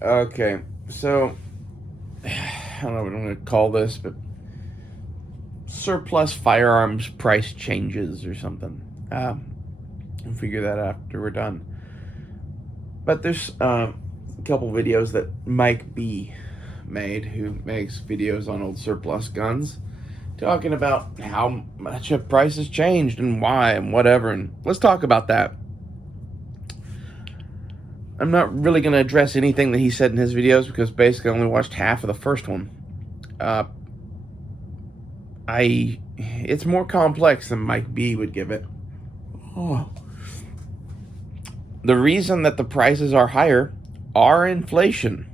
Okay, so I don't know what I'm going to call this, but surplus firearms price changes or something. We'll figure that out after we're done. But there's a couple videos that Mike B made, who makes videos on old surplus guns, talking about how much a price has changed and why and whatever. And let's talk about that. I'm not really going to address anything that he said in his videos because basically I only watched half of the first one. Uh, it's more complex than Mike B would give it. Oh. The reason that the prices are higher are inflation.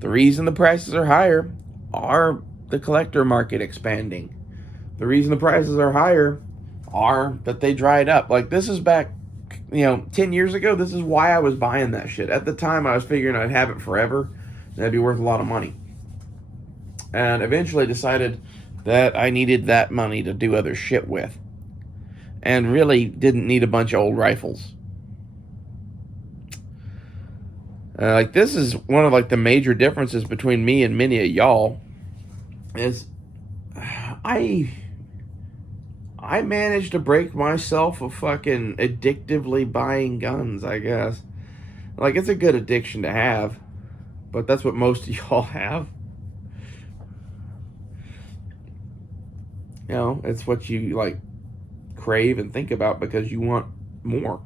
The reason the prices are higher are the collector market expanding. The reason the prices are higher are that they dried up. Like, this is back, 10 years ago. This is why I was buying that shit. At the time, I was figuring I'd have it forever. And that'd be worth a lot of money. And eventually decided that I needed that money to do other shit with. And really didn't need a bunch of old rifles. This is one of the major differences between me and many of y'all is I managed to break myself of fucking addictively buying guns, I guess. It's a good addiction to have, but that's what most of y'all have. It's what you crave and think about because you want more.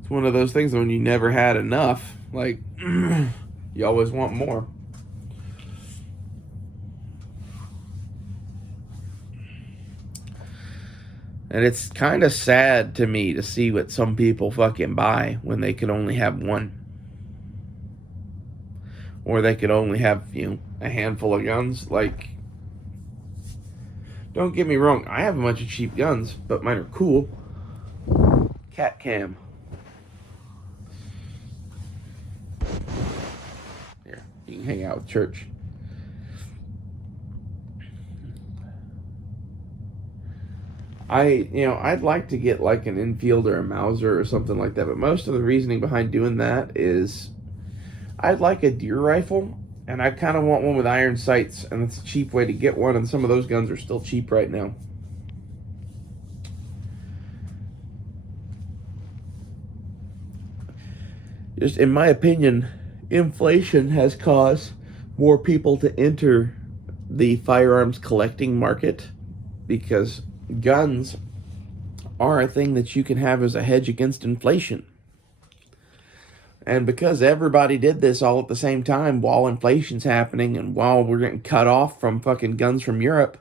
It's one of those things when you never had enough, you always want more. And it's kind of sad to me to see what some people fucking buy when they could only have one. Or they could only have, a handful of guns. Don't get me wrong, I have a bunch of cheap guns, but mine are cool. Cat cam. Here, you can hang out with Church. I'd like to get an Enfield or a Mauser or something like that, but most of the reasoning behind doing that is I'd like a deer rifle, and I kind of want one with iron sights, and it's a cheap way to get one, and some of those guns are still cheap right now. Just in my opinion, inflation has caused more people to enter the firearms collecting market because guns are a thing that you can have as a hedge against inflation. And because everybody did this all at the same time while inflation's happening and while we're getting cut off from fucking guns from Europe.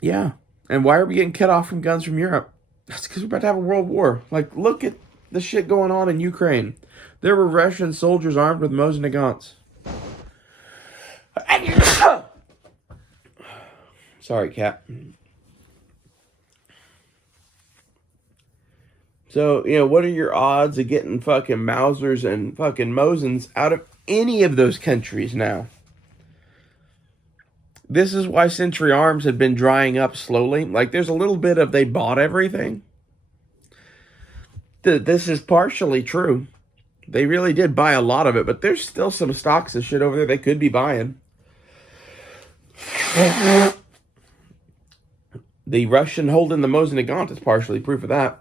Yeah. And why are we getting cut off from guns from Europe? That's because we're about to have a world war. Look at the shit going on in Ukraine. There were Russian soldiers armed with Mosin Nagants. Sorry, cat. So, what are your odds of getting fucking Mausers and fucking Mosins out of any of those countries now? This is why Century Arms had been drying up slowly. There's a little bit of they bought everything. This is partially true. They really did buy a lot of it, but there's still some stocks of shit over there they could be buying. The Russian holding the Mosin Nagant is partially proof of that.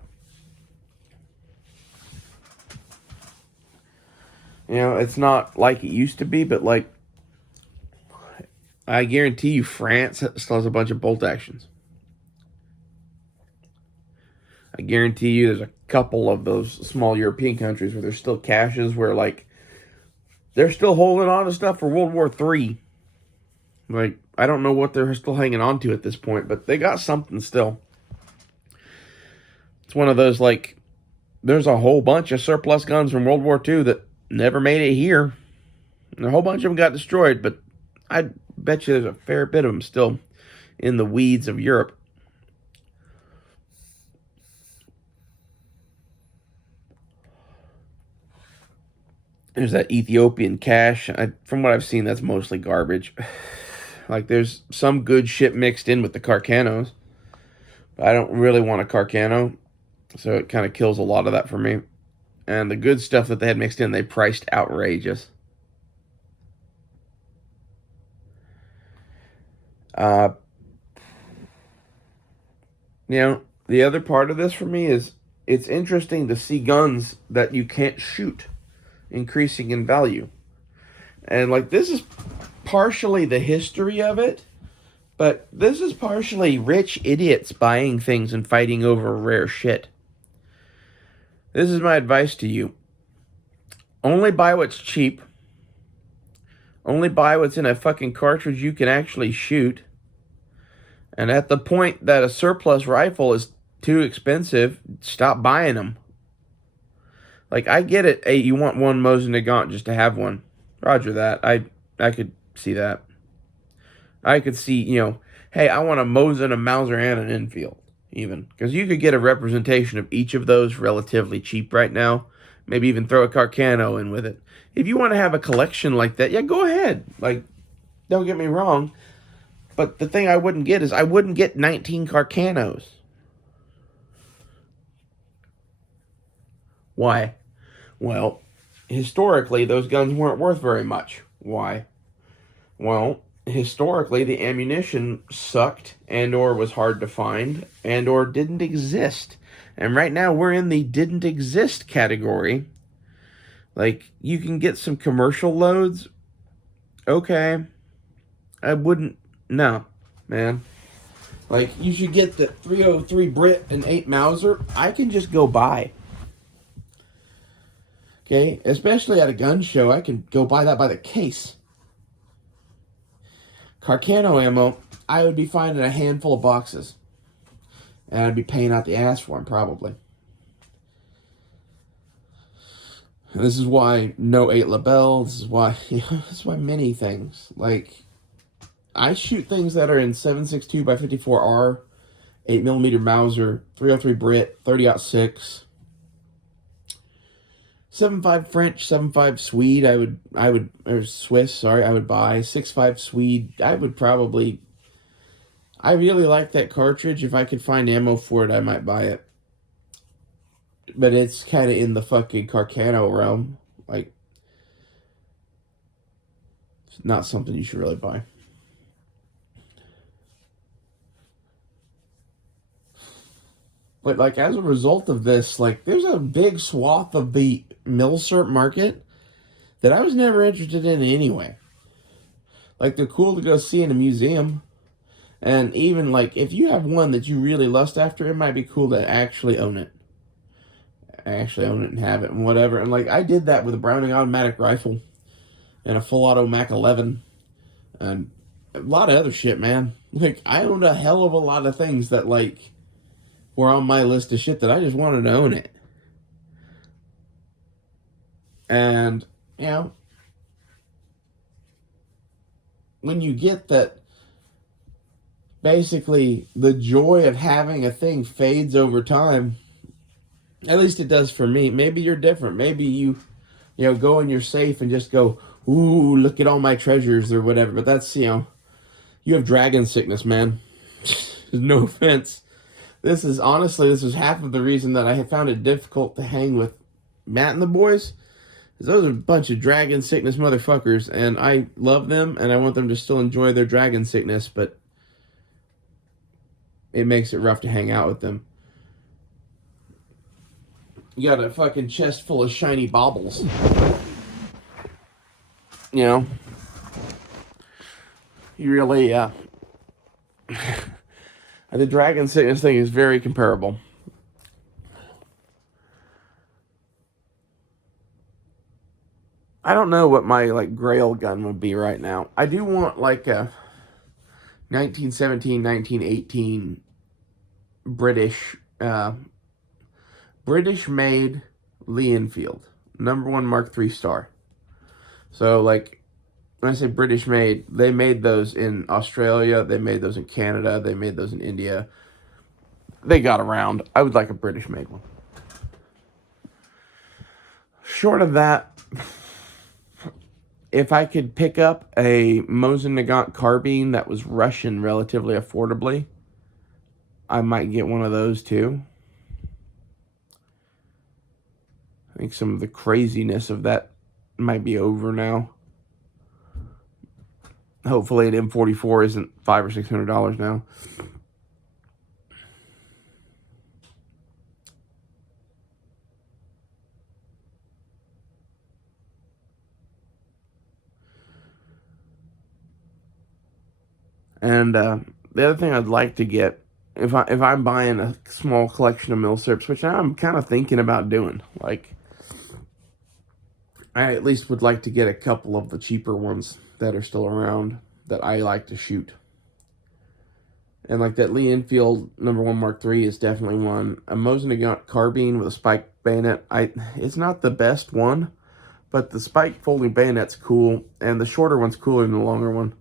It's not like it used to be, but I guarantee you France still has a bunch of bolt actions. I guarantee you there's a couple of those small European countries where there's still caches where they're still holding on to stuff for World War III. I don't know what they're still hanging on to at this point, but they got something still. It's one of those there's a whole bunch of surplus guns from World War II that never made it here. And a whole bunch of them got destroyed, but I bet you there's a fair bit of them still in the weeds of Europe. There's that Ethiopian cache. From what I've seen, that's mostly garbage. There's some good shit mixed in with the Carcanos. But I don't really want a Carcano, so it kind of kills a lot of that for me. And the good stuff that they had mixed in, they priced outrageous. You know, the other part of this for me is it's interesting to see guns that you can't shoot increasing in value. And like this is partially the history of it, but this is partially rich idiots buying things and fighting over rare shit. This is my advice to you. Only buy what's cheap. Only buy what's in a fucking cartridge you can actually shoot. And at the point that a surplus rifle is too expensive, stop buying them. Like, I get it. Hey, you want one Mosin Nagant just to have one. Roger that. I could see that. I could see, hey, I want a Mosin, a Mauser, and an Enfield, even. Because you could get a representation of each of those relatively cheap right now. Maybe even throw a Carcano in with it. If you want to have a collection like that, yeah, go ahead. Like, don't get me wrong. But the thing I wouldn't get is I wouldn't get 19 Carcanos. Why? Well, historically, those guns weren't worth very much. Why? Well, historically, the ammunition sucked and or was hard to find and or didn't exist. And right now, we're in the didn't exist category. Like, you can get some commercial loads. Okay. I wouldn't. No, man. Like, you should get the 303 Brit and 8 Mauser. I can just go buy. Okay? Especially at a gun show, I can go buy that by the case. Carcano ammo, I would be finding a handful of boxes. And I'd be paying out the ass for them, probably. And this is why no 8 Label. This is why, this is why many things. Like, I shoot things that are in 7.62 by 54R, 8mm Mauser, 303 Brit, 30-06, 7.5 French, 7.5 Swede. Or Swiss. Sorry, I would buy 6.5 Swede. I really like that cartridge. If I could find ammo for it, I might buy it. But it's kind of in the fucking Carcano realm. Like, it's not something you should really buy. But, like, as a result of this, like, there's a big swath of the Milcert market that I was never interested in anyway. Like, they're cool to go see in a museum. And even, like, if you have one that you really lust after, it might be cool to actually own it. Actually own it and have it and whatever. And, like, I did that with a Browning automatic rifle and a full auto Mac 11 and a lot of other shit, man. Like, I owned a hell of a lot of things that, like, were on my list of shit that I just wanted to own it. And, when you get that, basically, the joy of having a thing fades over time. At least it does for me. Maybe you're different. Maybe you go in your safe and just go, ooh, look at all my treasures or whatever. But that's, you have dragon sickness, man. No offense. This is half of the reason that I have found it difficult to hang with Matt and the boys. Those are a bunch of dragon sickness motherfuckers, and I love them, and I want them to still enjoy their dragon sickness, but it makes it rough to hang out with them. You got a fucking chest full of shiny baubles. You really, the dragon sickness thing is very comparable. I don't know what my, like, grail gun would be right now. I do want, like, a 1917, 1918 British-made Lee Enfield. #1 Mark III star. So, like, when I say British made, they made those in Australia, they made those in Canada, they made those in India. They got around. I would like a British made one. Short of that, if I could pick up a Mosin Nagant carbine that was Russian relatively affordably, I might get one of those too. I think some of the craziness of that might be over now. Hopefully an M44 isn't $500 or $600 now. And the other thing I'd like to get, if I'm buying a small collection of milsurps, which I'm kind of thinking about doing, like, I at least would like to get a couple of the cheaper ones that are still around that I like to shoot. And like that Lee Enfield #1 Mark III is definitely one. A Mosin carbine with a spike bayonet. It's not the best one, but the spike folding bayonet's cool, and the shorter one's cooler than the longer one.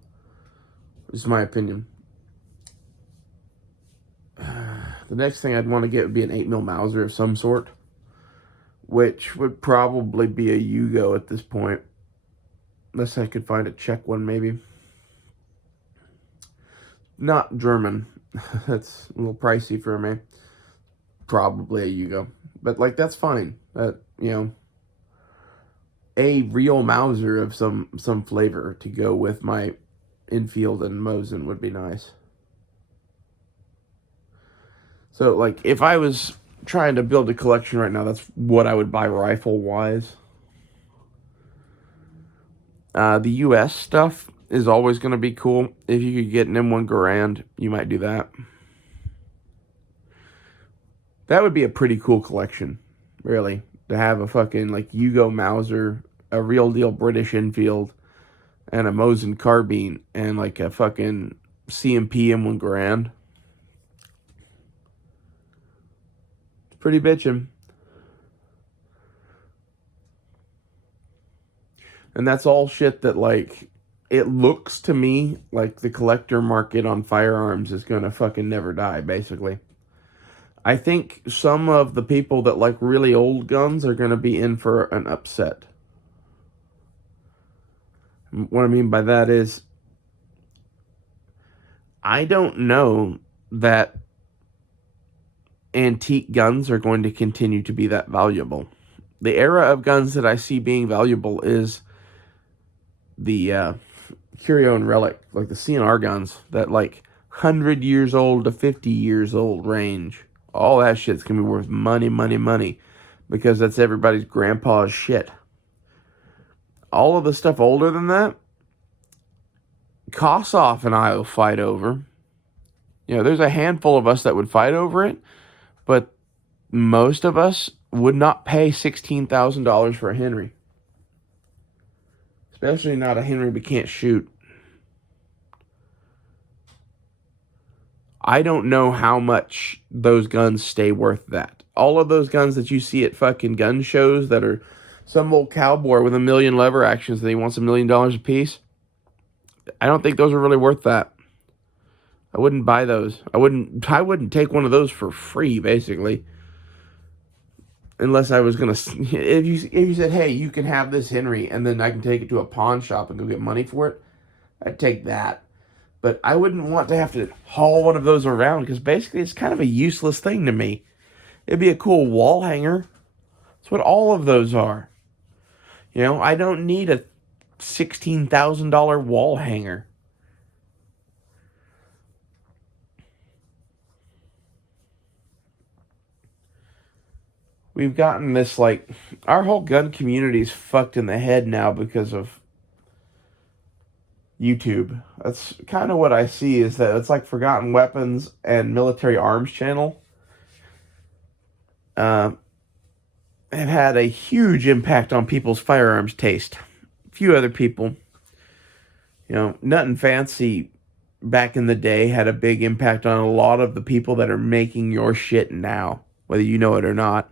This is my opinion. The next thing I'd want to get would be an 8mm Mauser of some sort, which would probably be a Yugo at this point. Unless I could find a Czech one, maybe. Not German. That's a little pricey for me. Probably a Yugo. But, like, that's fine. You know, a real Mauser of some flavor to go with my Enfield and Mosin would be nice. So, like, if I was trying to build a collection right now, that's what I would buy rifle-wise. The U.S. stuff is always going to be cool. If you could get an M1 Garand, you might do that. That would be a pretty cool collection, really. To have a fucking, like, Yugo Mauser, a real deal British Enfield, and a Mosin carbine, and, like, a fucking CMP M1 Garand. It's pretty bitchin'. And that's all shit that, like, it looks to me like the collector market on firearms is gonna fucking never die, basically. I think some of the people that like really old guns are gonna be in for an upset. What I mean by that is, I don't know that antique guns are going to continue to be that valuable. The era of guns that I see being valuable is the Curio and Relic, like the CNR guns, that like 100 years old to 50 years old range. All that shit's gonna be worth money, money, money, because that's everybody's grandpa's shit. All of the stuff older than that, Kossoff and I will fight over. You know, there's a handful of us that would fight over it, but most of us would not pay $16,000 for a Henry. Especially not a Henry we can't shoot. I don't know how much those guns stay worth that. All of those guns that you see at fucking gun shows that are some old cowboy with a million lever actions that he wants $1 million a piece, I don't think those are really worth that. I wouldn't buy those. I wouldn't take one of those for free, basically. Unless I was gonna, if you said, hey, you can have this Henry, and then I can take it to a pawn shop and go get money for it, I'd take that. But I wouldn't want to have to haul one of those around, because basically it's kind of a useless thing to me. It'd be a cool wall hanger. That's what all of those are. You know, I don't need a $16,000 wall hanger. We've gotten this, like, our whole gun community's fucked in the head now because of YouTube. That's kind of what I see, is that it's like Forgotten Weapons and Military Arms Channel. It had a huge impact on people's firearms taste. A few other people, you know, Nothing Fancy back in the day had a big impact on a lot of the people that are making your shit now, whether you know it or not.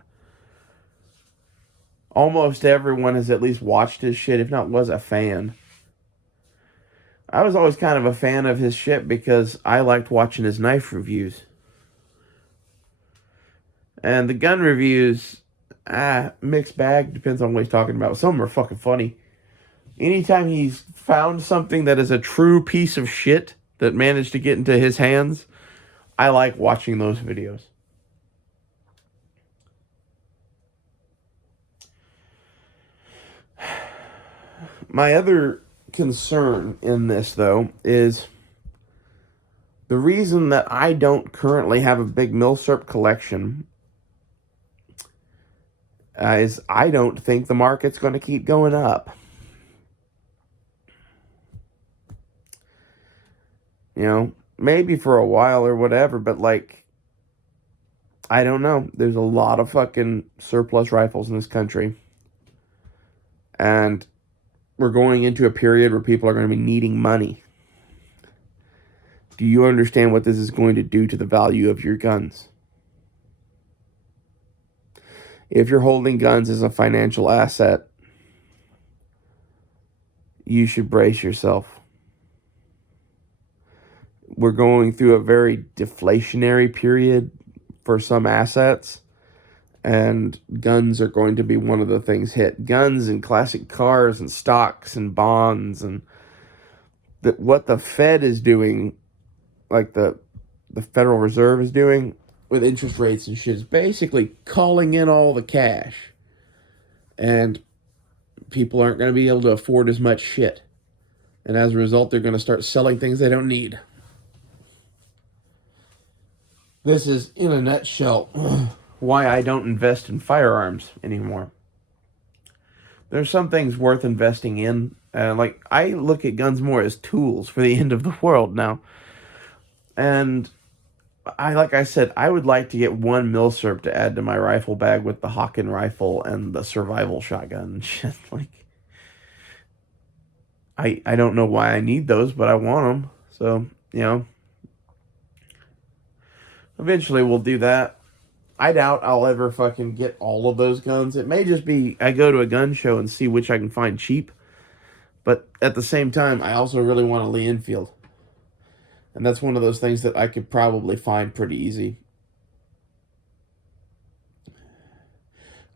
Almost everyone has at least watched his shit, if not was a fan. I was always kind of a fan of his shit because I liked watching his knife reviews. And the gun reviews, mixed bag, depends on what he's talking about. Some of them are fucking funny. Anytime he's found something that is a true piece of shit that managed to get into his hands, I like watching those videos. My other concern in this, though, is the reason that I don't currently have a big milsurp collection is I don't think the market's going to keep going up. You know, maybe for a while or whatever, but like, I don't know. There's a lot of fucking surplus rifles in this country. And we're going into a period where people are going to be needing money. Do you understand what this is going to do to the value of your guns? If you're holding guns as a financial asset, you should brace yourself. We're going through a very deflationary period for some assets, and guns are going to be one of the things hit. Guns and classic cars and stocks and bonds, and what the Fed is doing, like the Federal Reserve is doing with interest rates and shit, is basically calling in all the cash. And people aren't going to be able to afford as much shit. And as a result, they're going to start selling things they don't need. This is, in a nutshell, why I don't invest in firearms anymore. There's some things worth investing in. Like, I look at guns more as tools for the end of the world now. And like I said, I would like to get one milsurp to add to my rifle bag with the Hawken rifle and the survival shotgun and shit. Like, I don't know why I need those, but I want them. So, you know, eventually we'll do that. I doubt I'll ever fucking get all of those guns. It may just be I go to a gun show and see which I can find cheap. But at the same time, I also really want a Lee Enfield. And that's one of those things that I could probably find pretty easy.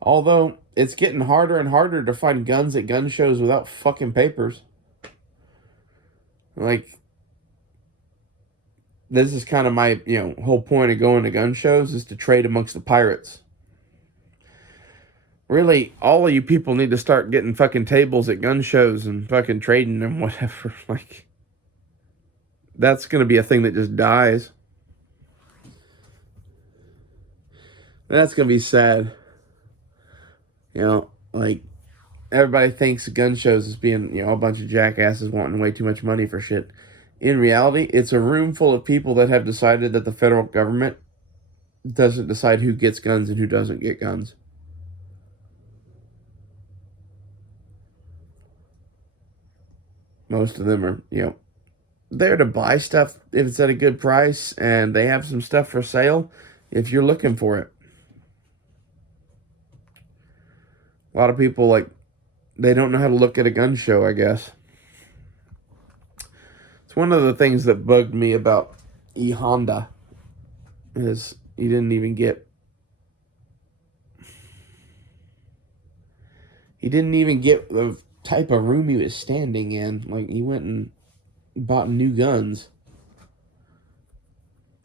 Although, it's getting harder and harder to find guns at gun shows without fucking papers. Like, this is kind of my, whole point of going to gun shows is to trade amongst the pirates. Really, all of you people need to start getting fucking tables at gun shows and fucking trading them, whatever. Like, that's going to be a thing that just dies. That's going to be sad. Like, everybody thinks gun shows is being, a bunch of jackasses wanting way too much money for shit. In reality, it's a room full of people that have decided that the federal government doesn't decide who gets guns and who doesn't get guns. Most of them are, there to buy stuff if it's at a good price, and they have some stuff for sale if you're looking for it. A lot of people, like, they don't know how to look at a gun show, I guess. It's one of the things that bugged me about Honda is he didn't even get the type of room he was standing in. Like, he went and bought new guns.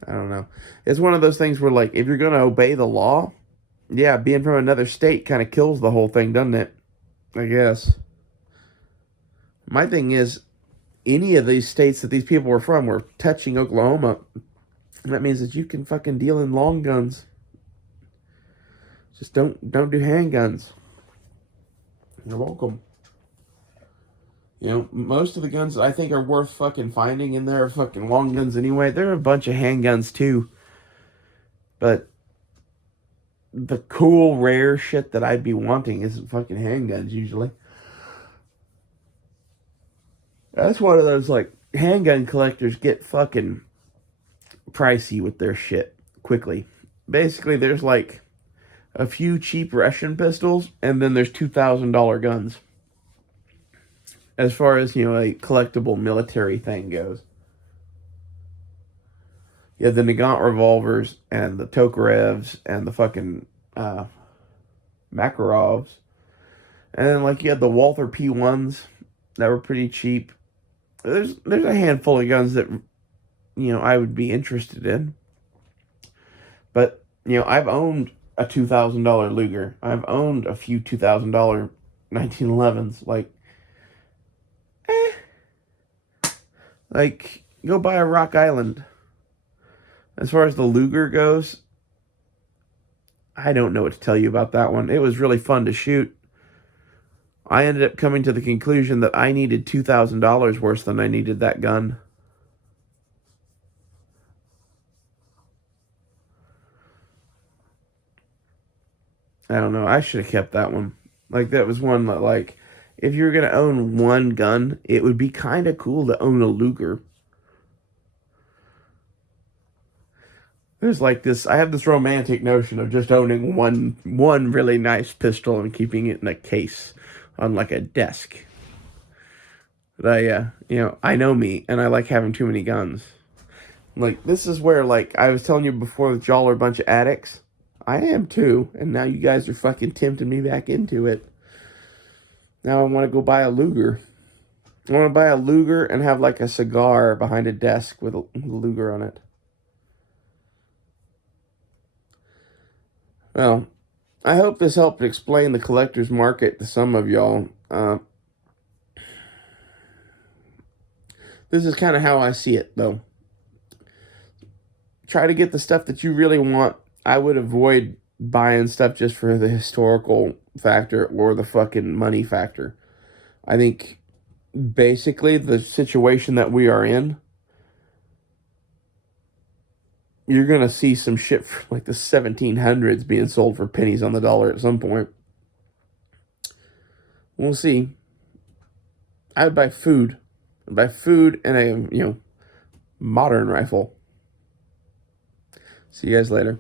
I don't know. It's one of those things where, like, if you're going to obey the law, yeah, being from another state kind of kills the whole thing, doesn't it? I guess. My thing is, any of these states that these people were from were touching Oklahoma. That means that you can fucking deal in long guns. Just don't do handguns. You're welcome. Most of the guns that I think are worth fucking finding in there are fucking long guns anyway. There are a bunch of handguns too. But the cool, rare shit that I'd be wanting isn't fucking handguns usually. That's one of those, like, handgun collectors get fucking pricey with their shit quickly. Basically, there's like a few cheap Russian pistols, and then there's $2,000 guns. As far as, a collectible military thing goes. You have the Nagant revolvers, and the Tokarevs, and the fucking Makarovs. And then, like, you had the Walther P1s that were pretty cheap. There's a handful of guns that, I would be interested in. But, I've owned a $2,000 Luger. I've owned a few $2,000 1911s. Like, Like, go buy a Rock Island. As far as the Luger goes, I don't know what to tell you about that one. It was really fun to shoot. I ended up coming to the conclusion that I needed $2,000 worse than I needed that gun. I don't know. I should have kept that one. Like, that was one that, like, if you were going to own one gun, it would be kind of cool to own a Luger. There's like this, I have this romantic notion of just owning one really nice pistol and keeping it in a case on like a desk. But I know me, and I like having too many guns. Like, this is where, like, I was telling you before that y'all are a bunch of addicts. I am too, and now you guys are fucking tempting me back into it. Now I want to go buy a Luger. I want to buy a Luger and have, like, a cigar behind a desk with a Luger on it. Well, I hope this helped explain the collector's market to some of y'all. This is kind of how I see it, though. Try to get the stuff that you really want. I would avoid buying stuff just for the historical factor or the fucking money factor. I think basically the situation that we are in, you're going to see some shit from like the 1700s being sold for pennies on the dollar at some point. We'll see. I would buy food. I'd buy food and a, modern rifle. See you guys later.